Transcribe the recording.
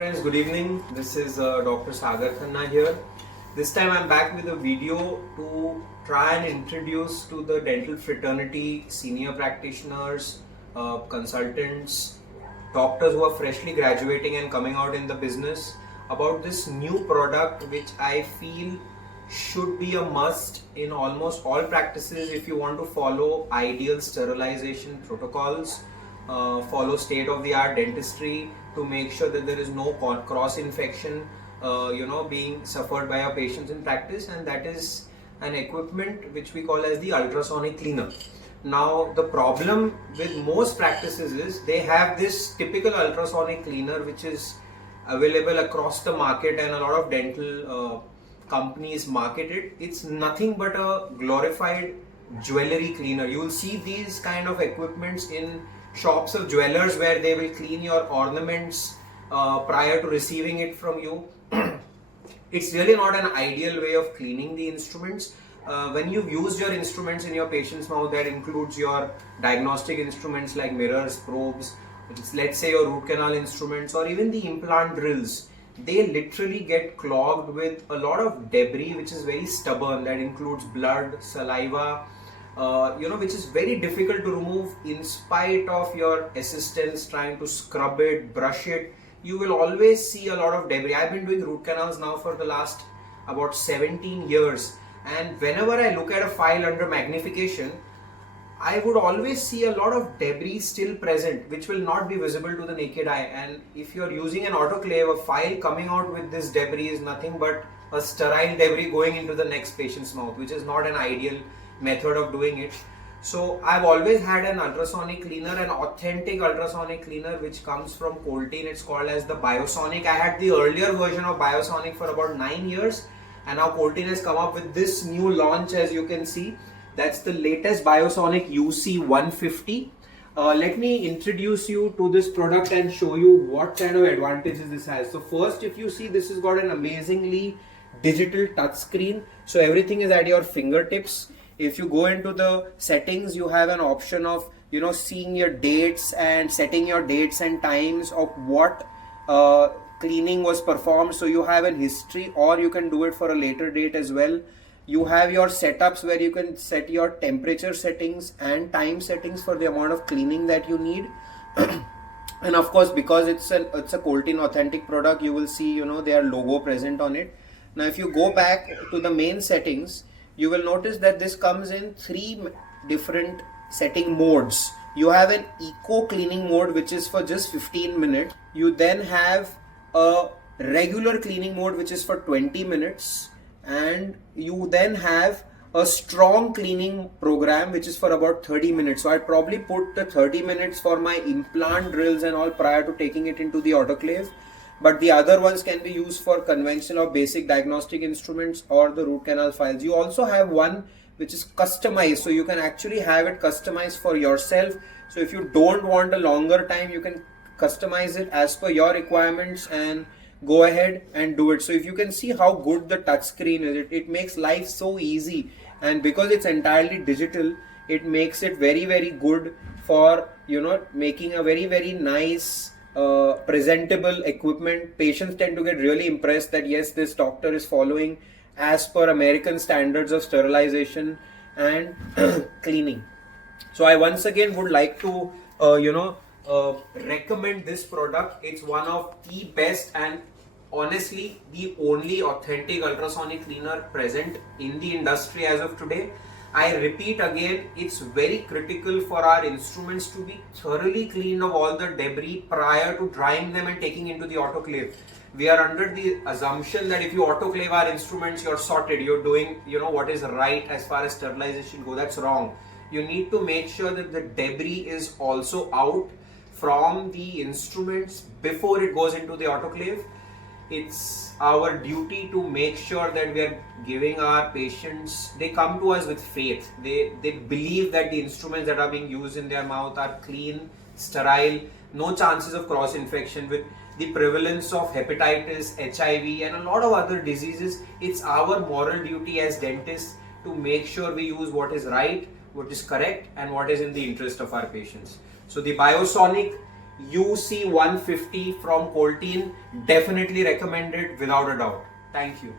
Friends, good evening. This is Dr. Sagar Khanna here. This time I'm back with a video to try and introduce to the dental fraternity, senior practitioners, consultants, doctors who are freshly graduating and coming out in the business about this new product which I feel should be a must in almost all practices if you want to follow ideal sterilization protocols, follow state-of-the-art dentistry to make sure that there is no cross-infection being suffered by our patients in practice, and that is an equipment which we call as the ultrasonic cleaner. Now the problem with most practices is they have this typical ultrasonic cleaner which is available across the market and a lot of dental companies market it. It's nothing but a glorified jewelry cleaner. You will see these kind of equipments in shops of jewelers where they will clean your ornaments prior to receiving it from you. It's really not an ideal way of cleaning the instruments. When you've used your instruments in your patient's mouth, that includes your diagnostic instruments like mirrors, probes, let's say your root canal instruments, or even the implant drills, they literally get clogged with a lot of debris which is very stubborn. That includes blood, saliva, which is very difficult to remove in spite of your assistants trying to scrub it, brush it. You will always see a lot of debris. I've been doing root canals now for the last about 17 years, and whenever I look at a file under magnification, I would always see a lot of debris still present which will not be visible to the naked eye. And if you're using an autoclave, a file coming out with this debris is nothing but a sterile debris going into the next patient's mouth, which is not an ideal method of doing it. So I've always had an ultrasonic cleaner, an authentic ultrasonic cleaner which comes from Coltene. It's called as the BioSonic. I had the earlier version of BioSonic for about 9 years, and now Coltene has come up with this new launch, as you can see. That's the latest BioSonic UC150. Let me introduce you to this product and show you what kind of advantages this has. So first, if you see, this has got an amazingly digital touch screen. So everything is at your fingertips. If you go into the settings, you have an option of seeing your dates and setting your dates and times of what cleaning was performed. So you have a history, or you can do it for a later date as well. You have your setups where you can set your temperature settings and time settings for the amount of cleaning that you need. And of course, because it's a Coltene authentic product, you will see their logo present on it. Now if you go back to the main settings, you will notice that this comes in 3 different setting modes. You have an eco cleaning mode which is for just 15 minutes. You then have a regular cleaning mode which is for 20 minutes. And you then have a strong cleaning program which is for about 30 minutes. So I'd probably put the 30 minutes for my implant drills and all prior to taking it into the autoclave. But the other ones can be used for conventional or basic diagnostic instruments or the root canal files. You also have one which is customized. So you can actually have it customized for yourself. So if you don't want a longer time, you can customize it as per your requirements and go ahead and do it. So if you can see how good the touch screen is, it makes life so easy, and because it's entirely digital, it makes it very, very good for making a very, very nice presentable equipment. Patients tend to get really impressed that yes, this doctor is following as per American standards of sterilization and cleaning. So I once again would like to recommend this product. It's one of the best and honestly the only authentic ultrasonic cleaner present in the industry as of today. I repeat again, it's very critical for our instruments to be thoroughly cleaned of all the debris prior to drying them and taking into the autoclave. We are under the assumption that if you autoclave our instruments, you're sorted, you're doing what is right as far as sterilization goes. That's wrong. You need to make sure that the debris is also out from the instruments before it goes into the autoclave. It's our duty to make sure that we are giving our patients, they come to us with faith. They believe that the instruments that are being used in their mouth are clean, sterile, no chances of cross infection. With the prevalence of hepatitis, HIV, and a lot of other diseases, it's our moral duty as dentists to make sure we use what is right, what is correct, and what is in the interest of our patients. So the BioSonic UC150 from Coltene. Definitely recommended without a doubt. Thank you.